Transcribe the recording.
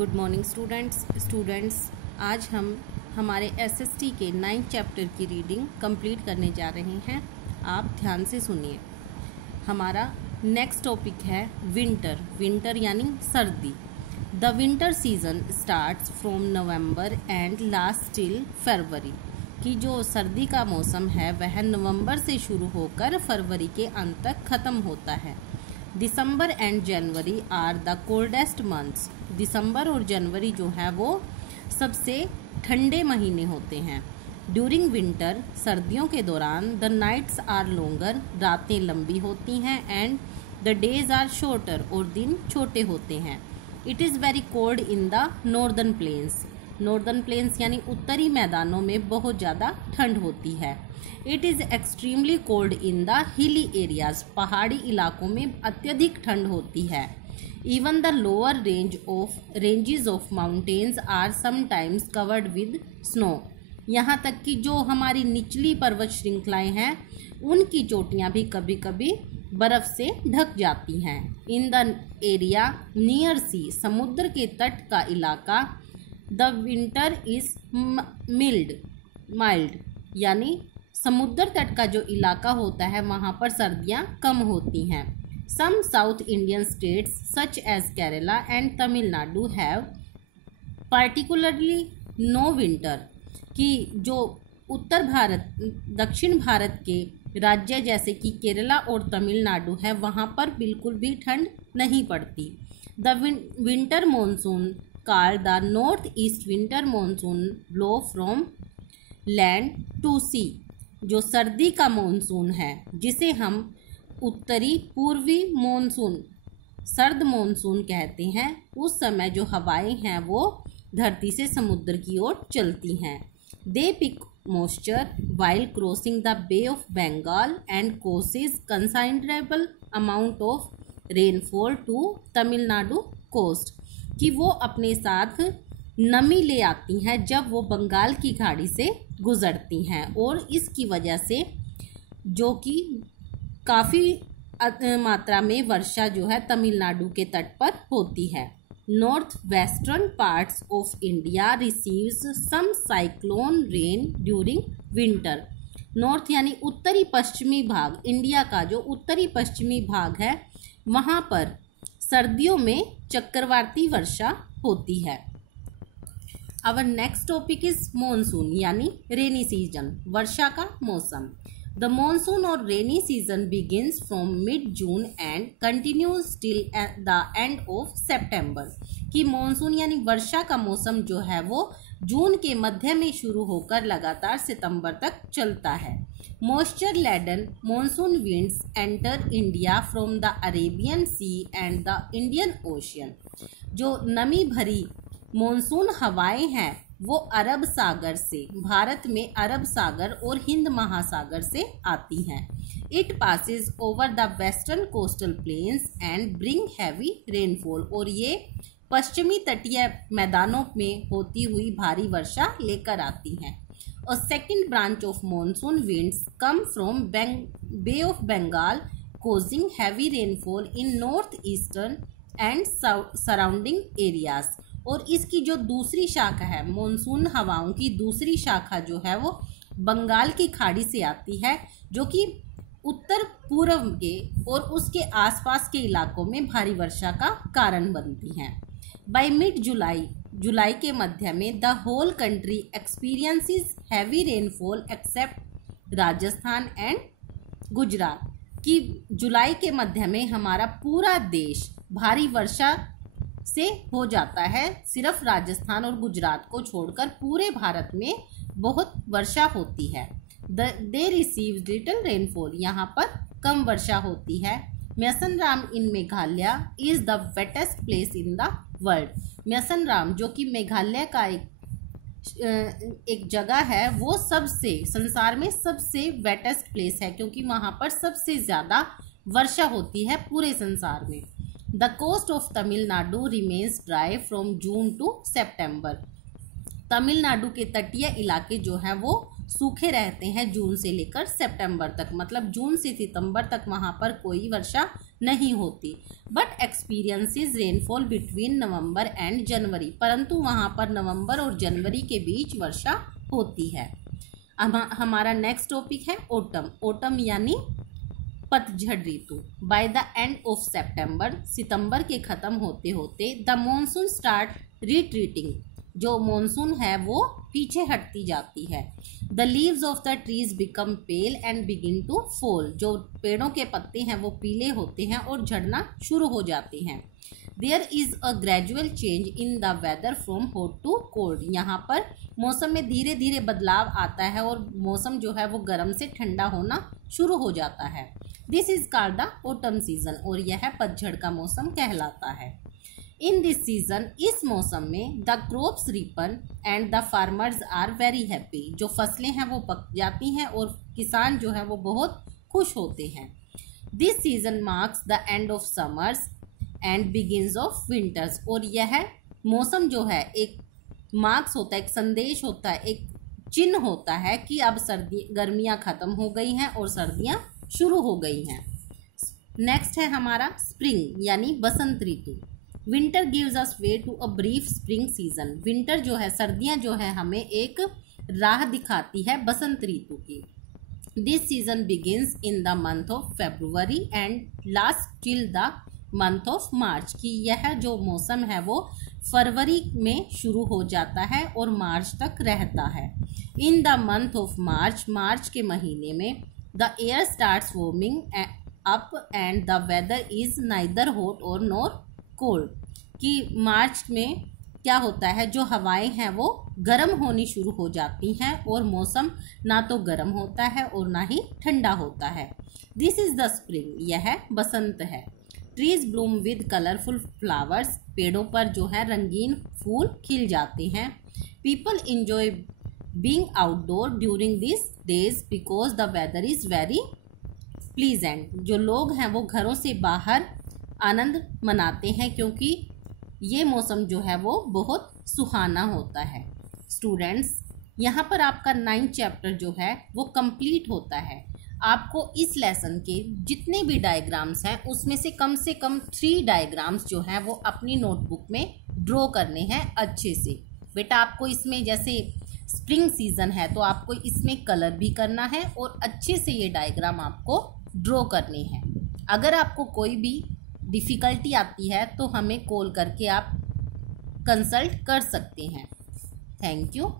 Good morning students. आज हम हमारे एसएसटी के 9th चैप्टर की रीडिंग कंप्लीट करने जा रहे हैं। आप ध्यान से सुनिए। हमारा नेक्स्ट टॉपिक है विंटर यानी सर्दी। The winter season starts from November end last till February. कि जो सर्दी का मौसम है वह नवंबर से शुरू होकर फरवरी के अंत तक ख़त्म होता है। December and January are the coldest months. दिसंबर और जनवरी जो है वो सबसे ठंडे महीने होते हैं। ड्यूरिंग विंटर, सर्दियों के दौरान, द नाइट्स आर लॉन्गर, रातें लंबी होती हैं, and the days are shorter, और दिन छोटे होते हैं। It is very cold in the northern plains. Northern plains यानी उत्तरी मैदानों में बहुत ज़्यादा ठंड होती है। It is extremely cold in the hilly areas. पहाड़ी इलाकों में अत्यधिक ठंड होती है। Even the lower ranges of mountains are sometimes covered with snow. यहाँ तक कि जो हमारी निचली पर्वत श्रृंखलाएँ हैं उनकी चोटियाँ भी कभी कभी बर्फ़ से ढक जाती हैं। इन द एरिया नियर सी, समुद्र के तट का इलाका, द विंटर इज़ माइल्ड यानी समुद्र तट का जो इलाका होता है वहाँ पर सर्दियाँ कम होती हैं। Some South Indian states such as Kerala and Tamil Nadu have particularly no winter. कि जो दक्षिण भारत के राज्य जैसे कि केरला और तमिलनाडु है वहाँ पर बिल्कुल भी ठंड नहीं पड़ती। The winter monsoon called the north east winter monsoon blow from land to sea. जो सर्दी का मानसून है जिसे हम उत्तरी पूर्वी मानसून, सर्द मानसून कहते हैं, उस समय जो हवाएं हैं वो धरती से समुद्र की ओर चलती हैं। They pick moisture while crossing the Bay of Bengal and causes considerable amount of rainfall to Tamil Nadu coast. कि वो अपने साथ नमी ले आती हैं जब वो बंगाल की खाड़ी से गुजरती हैं, और इसकी वजह से जो कि काफ़ी मात्रा में वर्षा जो है तमिलनाडु के तट पर होती है। North western parts of India receives some cyclone rain during winter. North यानी उत्तरी पश्चिमी भाग, इंडिया का जो उत्तरी पश्चिमी भाग है वहाँ पर सर्दियों में चक्रवाती वर्षा होती है। Our next topic is monsoon यानी रेनी सीजन, वर्षा का मौसम। द मॉनसून और rainy season begins from mid June and continues till the end of September. कि मॉनसून यानी वर्षा का मौसम जो है वो जून के मध्य में शुरू होकर लगातार सितंबर तक चलता है। Moisture laden monsoon winds enter India from the Arabian Sea and the Indian Ocean. जो नमी भरी मॉनसून हवाएं हैं वो अरब सागर से, भारत में अरब सागर और हिंद महासागर से आती हैं। It passes over the western coastal plains and bring heavy rainfall. और ये पश्चिमी तटीय मैदानों में होती हुई भारी वर्षा लेकर आती हैं। और second branch of monsoon winds come from Bay of Bengal causing heavy rainfall in north eastern and surrounding areas. और इसकी जो दूसरी शाखा है, मॉनसून हवाओं की दूसरी शाखा जो है वो बंगाल की खाड़ी से आती है, जो कि उत्तर पूर्व के और उसके आसपास के इलाकों में भारी वर्षा का कारण बनती हैं। बाय मिड जुलाई के मध्य में the whole country experiences heavy rainfall except Rajasthan and Gujarat. कि जुलाई के मध्य में हमारा पूरा देश भारी वर्षा से हो जाता है, सिर्फ राजस्थान और गुजरात को छोड़कर पूरे भारत में बहुत वर्षा होती है। दे रिसीव लिटिल रेनफॉल, यहाँ पर कम वर्षा होती है। Mawsynram in Meghalaya is the wettest place in the world. Mawsynram जो कि मेघालय का एक जगह है वो संसार में सबसे वेटेस्ट प्लेस है, क्योंकि वहाँ पर सबसे ज़्यादा वर्षा होती है पूरे संसार में। The coast of Tamil Nadu remains dry from June to September. Tamil Nadu के तटीय इलाके जो हैं वो सूखे रहते हैं जून से लेकर सितंबर तक। मतलब जून से सितंबर तक वहाँ पर कोई वर्षा नहीं होती, but experiences rainfall between November and January, परंतु वहाँ पर नवंबर और जनवरी के बीच वर्षा होती है। हमारा नेक्स्ट टॉपिक है ओटम। ओटम यानी पतझड़ ऋतु। By the end of September, सितंबर के ख़त्म होते होते द मॉनसून स्टार्ट रिट्रीटिंग, जो मॉनसून है वो पीछे हटती जाती है। The leaves of the trees become pale and begin to fall, जो पेड़ों के पत्ते हैं वो पीले होते हैं और झड़ना शुरू हो जाते हैं। There is a gradual change in the weather from hot to cold, यहाँ पर मौसम में धीरे धीरे बदलाव आता है और मौसम जो है वो गर्म से ठंडा होना शुरू हो जाता है। This is called the autumn season, और यह पतझड़ का मौसम कहलाता है। इन दिस सीजन, इस मौसम में the crops ripen and the farmers are very happy, जो फसलें हैं वो पक जाती हैं और किसान जो है वो बहुत खुश होते हैं। This season marks the end of summers and begins of winters, और यह मौसम जो है एक मार्क्स होता है, एक संदेश होता है, एक चिन्ह होता है कि अब गर्मियाँ ख़त्म हो गई हैं और सर्दियाँ शुरू हो गई हैं। नेक्स्ट है हमारा स्प्रिंग यानी बसंत ऋतु। Winter gives us way to a brief spring season, winter जो है, सर्दियाँ जो है हमें एक राह दिखाती है बसंत ऋतु की। This season begins in the month of February and last till the month of मार्च, की यह जो मौसम है वो फरवरी में शुरू हो जाता है और मार्च तक रहता है। In the month of March, मार्च के महीने में the air starts warming up and the weather is neither hot or nor cold, कि मार्च में क्या होता है, जो हवाएं हैं वो गर्म होनी शुरू हो जाती हैं और मौसम ना तो गर्म होता है और ना ही ठंडा होता है। दिस इज द स्प्रिंग, यह बसंत है। Trees bloom with colourful flowers, पेड़ों पर जो है रंगीन फूल खिल जाते हैं। People enjoy being outdoor during this days because the weather is very pleasant, जो लोग हैं वो घरों से बाहर आनंद मनाते हैं क्योंकि ये मौसम जो है वो बहुत सुहाना होता है। स्टूडेंट्स, यहाँ पर आपका 9th चैप्टर जो है वो कंप्लीट होता है। आपको इस लेसन के जितने भी डायग्राम्स हैं उसमें से कम 3 डायग्राम्स जो हैं वो अपनी नोटबुक में ड्रॉ करने हैं अच्छे से। बेटा आपको इसमें जैसे स्प्रिंग सीजन है तो आपको इसमें कलर भी करना है और अच्छे से ये डायग्राम आपको ड्रॉ करने हैं। अगर आपको कोई भी डिफ़िकल्टी आती है तो हमें कॉल करके आप कंसल्ट कर सकते हैं। Thank you.